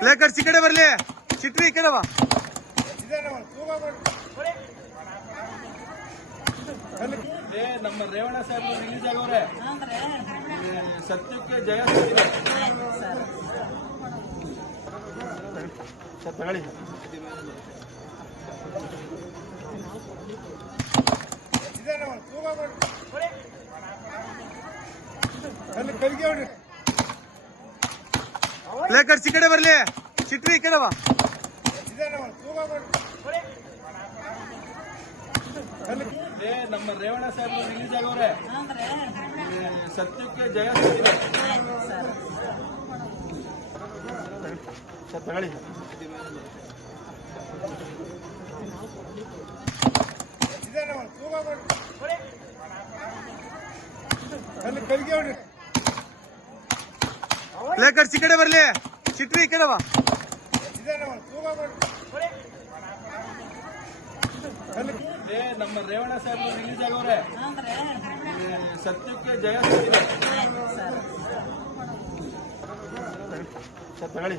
ಪ್ಲೇಕರ್ಸ್ ಈ ಕಡೆ ಬರ್ಲಿ. ಚಿಟ್ರಿ ಈ ಕಡೆ ಬಾ. ನಮ್ಮ ರೇವಣ ಸಾಹೇಬ್ ರಿಲೀಸ್ ಆಗವ್ರೆ ಏ, ಸತ್ಯಕ್ಕೆ ಜಯ ತಗೊಳ್ಳಿ. ಪ್ಲೇಕರ್ಸ್ ಈ ಕಡೆ ಬರ್ಲಿ. ಚಿಟ್ರಿ ಈ ಕಡೆ ಬಾ. ಏ ನಮ್ಮ ರೇವಣ ಸಾಹೇಬ್ ರಿಲೀಸ್ ಆಗವ್ರೆ. ಸತ್ಯಕ್ಕೆ ಜಯ ತಗೊಳ್ಳಿ ಇದೇನವ ತೂಗ ಕೊಡಿ ಪ್ಲೇಕರ್ಸ್ ಈ ಕಡೆ ಬರ್ಲಿ. ಚಿಟ್ರಿ ಈ ಕಡೆ ಬಾ. ನಮ್ಮ ರೇವಣ ಸಾಹೇಬ್ ರಿಲೀಸ್ ಆಗವ್ರೆ. ಸತ್ಯಕ್ಕೆ ಜಯ ತಗೊಳ್ಳಿ.